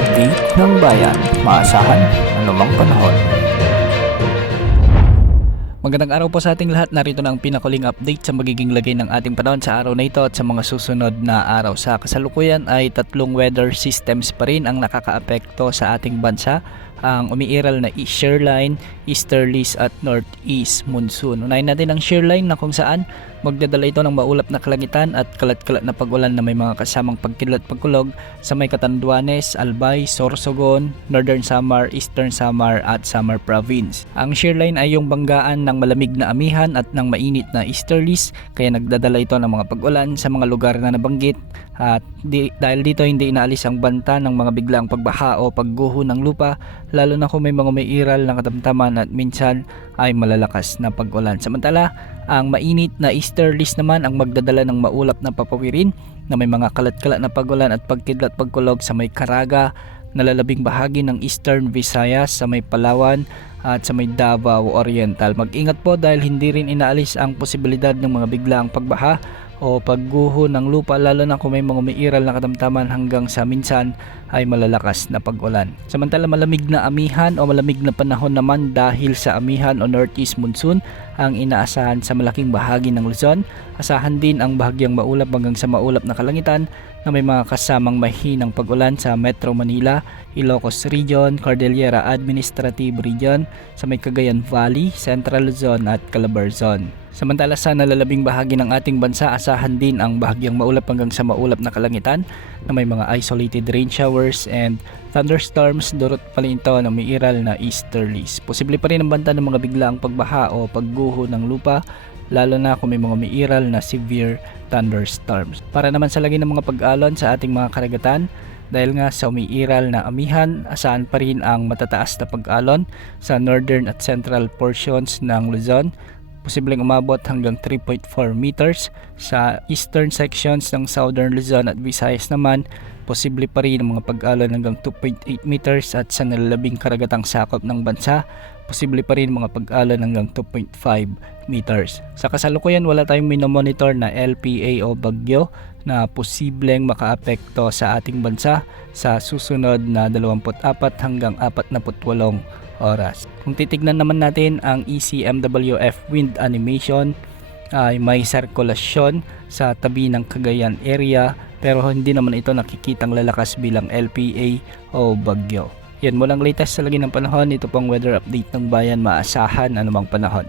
update ng bayan, maasahan anumang panahon. Magandang araw po sa ating lahat. Narito na ang pinakuling update sa magiging lagay ng ating panahon sa araw na ito at sa mga susunod na araw. Sa kasalukuyan ay tatlong weather systems pa rin ang nakakaapekto sa ating bansa. Ang umiiral na shear line, easterlies at northeast monsoon. Unahin natin ang shear line na kung saan magdadala ito ng maulap na kalangitan at kalat-kalat na pag-ulan na may mga kasamang pagkidlat pagkulog sa may Catanduanes, Albay, Sorsogon, Northern Samar, Eastern Samar at Samar Province. Ang shear line ay yung banggaan ng malamig na amihan at ng mainit na easterlies, kaya nagdadala ito ng mga pag-ulan sa mga lugar na nabanggit. At dahil dito hindi inaalis ang banta ng mga biglaang pagbaha o pagguho ng lupa, lalo na kung may mga may iral na katamtaman at minsan ay malalakas na pag-ulan. Samantala, ang mainit na easterlies naman ang magdadala ng maulap na papawirin na may mga kalat-kalat na pag-ulan at pagkidlat pagkulog sa may Caraga, nalalabing bahagi ng Eastern Visayas, sa may Palawan at sa may Davao Oriental. Mag-ingat po dahil hindi rin inaalis ang posibilidad ng mga biglaang pagbaha o pagguho ng lupa, lalo na kung may mga umiiral na katamtaman hanggang sa minsan ay malalakas na pag-ulan. Samantala, malamig na amihan o malamig na panahon naman dahil sa amihan o northeast monsoon ang inaasahan sa malaking bahagi ng Luzon. Asahan din ang bahagyang maulap hanggang sa maulap na kalangitan na may mga kasamang mahinang pag-ulan sa Metro Manila, Ilocos Region, Cordillera Administrative Region, sa may Cagayan Valley, Central Luzon at Calabarzon. Samantala sa nalalabing bahagi ng ating bansa, asahan din ang bahagyang maulap hanggang sa maulap na kalangitan na may mga isolated rain showers and thunderstorms, durot pa rin ito ng may iral na easterlies. Posible pa rin ang banta ng mga biglaang pagbaha o pagguho ng lupa, lalo na kung may mga may iral na severe thunderstorms. Para naman sa lagay ng mga pag-alon sa ating mga karagatan, dahil nga sa umiiral na amihan, asahan pa rin ang matataas na pag-alon sa northern at central portions ng Luzon. Posibleng umabot hanggang 3.4 meters. Sa eastern sections ng southern Luzon at Visayas naman, posible pa rin ang mga pag-alon hanggang 2.8 meters at sa nalalabing karagatang sakop ng bansa, posible pa rin mga pag-alon hanggang 2.5 meters. Sa kasalukuyan, wala tayong minomonitor na LPA o bagyo na posibleng makaapekto sa ating bansa sa susunod na 24 hanggang 48 oras. Kung titignan naman natin ang ECMWF wind animation, ay may sirkulasyon sa tabi ng Cagayan area pero hindi naman ito nakikitang lalakas bilang LPA o bagyo. Yan mo lang latest sa lagi ng panahon. Ito pong weather update ng bayan, maasahan anumang panahon.